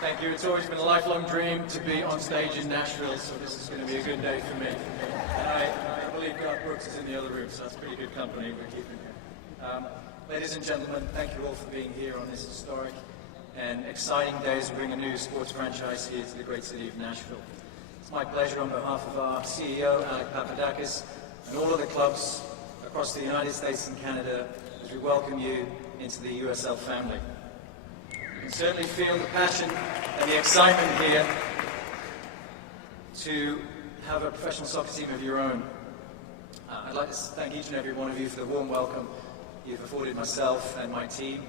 Thank you. It's always been a lifelong dream to be on stage in Nashville, so this is going to be a good day for me. And I believe Garth Brooks is in the other room, so that's pretty good company we're keeping here. Ladies and gentlemen, thank you all for being here on this historic and exciting day as we bring a new sports franchise here to the great city of Nashville. It's my pleasure on behalf of our CEO, Alec Papadakis, and all of the clubs across the United States and Canada as we welcome you into the USL family. You can certainly feel the passion and the excitement here to have a professional soccer team of your own. I'd like to thank each and every one of you for the warm welcome you've afforded myself and my team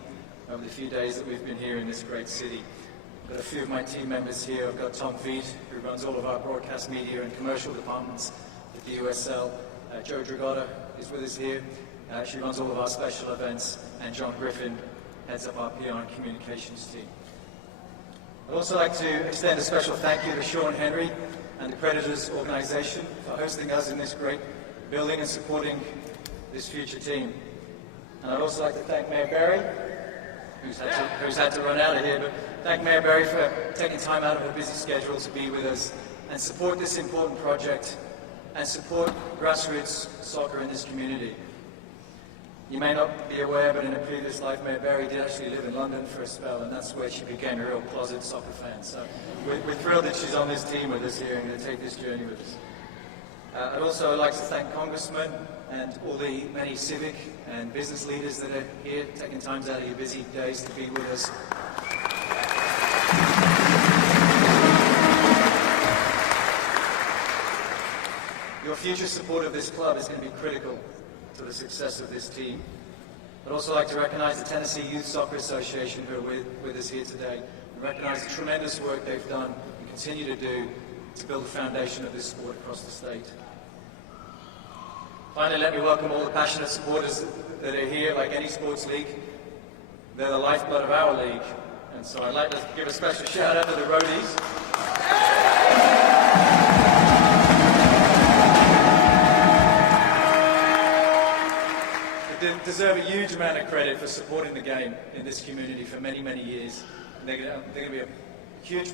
over the few days that we've been here in this great city. I've got a few of my team members here. I've got Tom Veet, who runs all of our broadcast media and commercial departments at the USL. Jo Dragotta is with us here. She runs all of our special events. And John Griffin heads up our PR and communications team. I'd also like to extend a special thank you to Sean Henry and the Predators organization for hosting us in this great building and supporting this future team. And I'd also like to thank Mayor Barry, who's had to run out of here, but thank Mayor Barry for taking time out of her busy schedule to be with us and support this important project and support grassroots soccer in this community. You may not be aware, but in a previous life, Mayor Barry did actually live in London for a spell, and that's where she became a real closet soccer fan. So we're thrilled that she's on this team with us here and going to take this journey with us. I'd also like to thank congressmen and all the many civic and business leaders that are here, taking time out of your busy days to be with us. Your future support of this club is going to be critical to the success of this team. I'd also like to recognize the Tennessee Youth Soccer Association, who are with us here today, and recognize the tremendous work they've done and continue to do to build the foundation of this sport across the state. Finally, let me welcome all the passionate supporters that are here. Like any sports league, they're the lifeblood of our league. And so I'd like to give a special shout out to the roadies. They deserve a huge amount of credit for supporting the game in this community for many, many years. And they're going to be a huge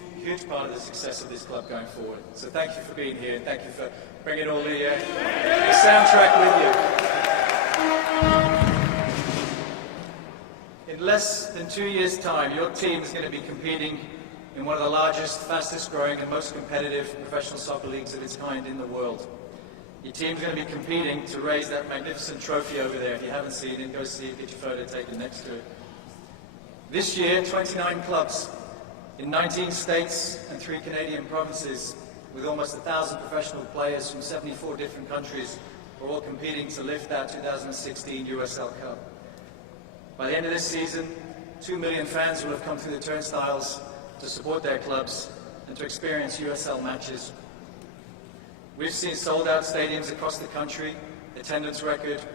part of the success of this club going forward. So thank you for being here, and thank you for bringing all the soundtrack with you. In less than 2 years' time, your team is going to be competing in one of the largest, fastest growing and most competitive professional soccer leagues of its kind in the world. Your team's going to be competing to raise that magnificent trophy over there. If you haven't seen it, go see it, get your photo taken next to it. This year, 29 clubs in 19 states and 3 Canadian provinces, with almost 1,000 professional players from 74 different countries, are all competing to lift that 2016 USL Cup. By the end of this season, 2 million fans will have come through the turnstiles to support their clubs and to experience USL matches. We've seen sold-out stadiums across the country, attendance records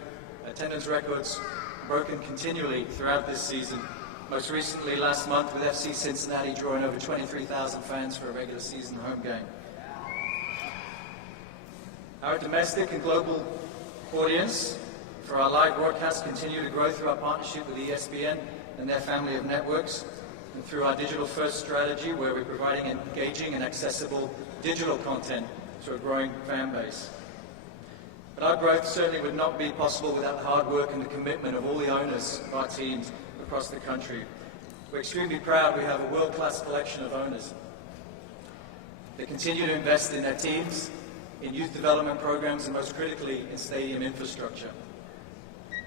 broken continually throughout this season. Most recently last month with FC Cincinnati drawing over 23,000 fans for a regular season home game. Our domestic and global audience for our live broadcasts continue to grow through our partnership with ESPN and their family of networks, and through our digital-first strategy, where we're providing engaging and accessible digital content to a growing fan base. But our growth certainly would not be possible without the hard work and the commitment of all the owners of our teams across the country. We're extremely proud we have a world-class collection of owners. They continue to invest in their teams, in youth development programs, and most critically, in stadium infrastructure.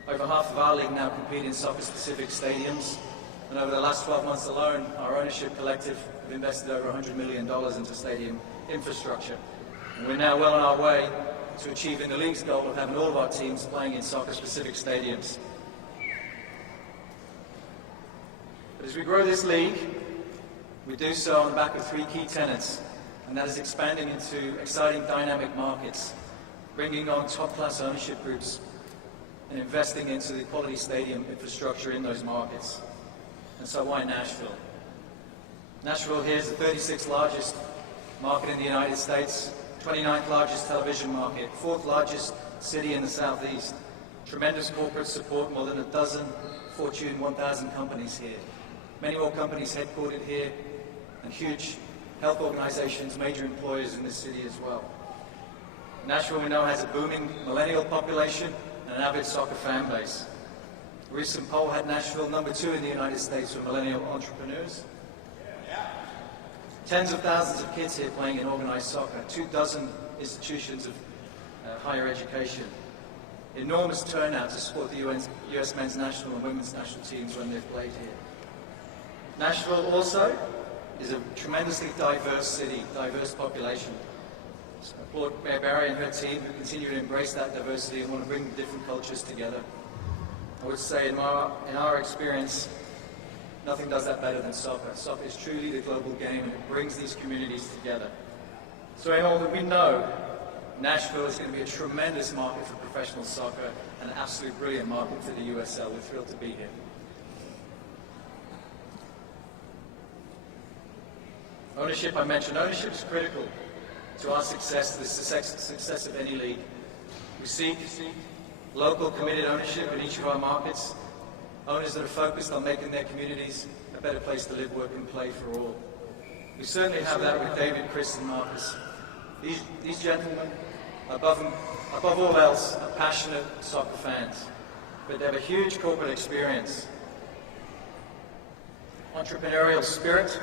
Over half of our league now compete in soccer-specific stadiums, and over the last 12 months alone, our ownership collective have invested over $100 million into stadium infrastructure. And we're now well on our way to achieving the league's goal of having all of our teams playing in soccer-specific stadiums. But as we grow this league, we do so on the back of 3 key tenets, and that is expanding into exciting dynamic markets, bringing on top-class ownership groups, and investing into the quality stadium infrastructure in those markets. And so why Nashville? Nashville here is the 36th largest market in the United States, 29th largest television market, 4th largest city in the Southeast. Tremendous corporate support, more than a dozen Fortune 1000 companies here. Many more companies headquartered here and huge health organizations, major employers in this city as well. Nashville, we know, has a booming millennial population and an avid soccer fan base. A recent poll had Nashville #2 in the United States for millennial entrepreneurs. Tens of thousands of kids here playing in organized soccer, 24 institutions of higher education. Enormous turnout to support the US men's national and women's national teams when they've played here. Nashville also is a tremendously diverse city, diverse population. So I applaud Mayor Barry and her team who continue to embrace that diversity and want to bring different cultures together. I would say in our experience, nothing does that better than soccer. Soccer is truly the global game and it brings these communities together. So in all that we know, Nashville is going to be a tremendous market for professional soccer and an absolutely brilliant market for the USL. We're thrilled to be here. Ownership, I mentioned. Ownership is critical to our success, the success of any league. We seek local committed ownership in each of our markets, owners that are focused on making their communities a better place to live, work and play for all. We certainly have that with David, Chris and Marcus. These gentlemen, above all else, are passionate soccer fans, but they have a huge corporate experience, entrepreneurial spirit,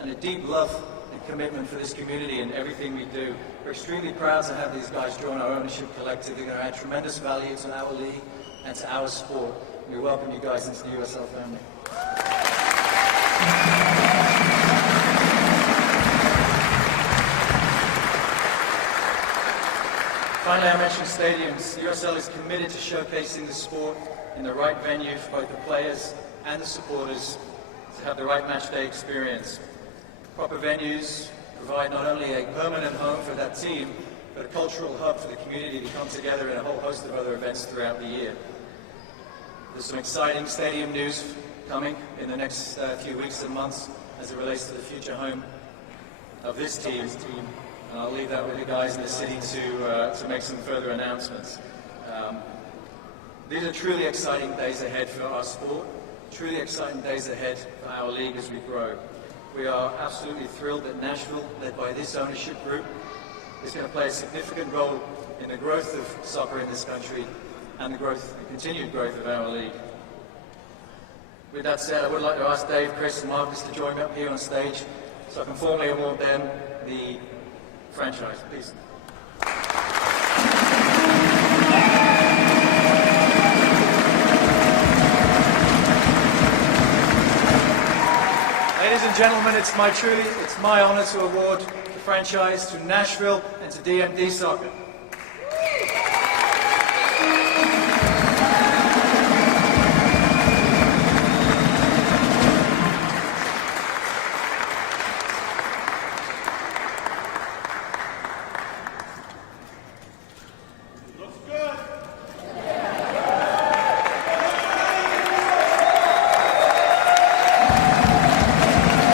and a deep love and commitment for this community and everything we do. We're extremely proud to have these guys join our ownership collective. They're going to add tremendous value to our league and to our sport. We welcome you guys into the USL family. Finally, I mentioned stadiums. The USL is committed to showcasing the sport in the right venue for both the players and the supporters to have the right match day experience. Proper venues provide not only a permanent home for that team, but a cultural hub for the community to come together in a whole host of other events throughout the year. There's some exciting stadium news coming in the next few weeks and months as it relates to the future home of this team. And I'll leave that with the guys in the city to make some further announcements. These are truly exciting days ahead for our sport, truly exciting days ahead for our league as we grow. We are absolutely thrilled that Nashville, led by this ownership group, is going to play a significant role in the growth of soccer in this country and the continued growth of our league. With that said, I would like to ask Dave, Chris and Marcus to join me up here on stage so I can formally award them the franchise, please. Ladies and gentlemen, it's my honor to award the franchise to Nashville and to DMD Soccer.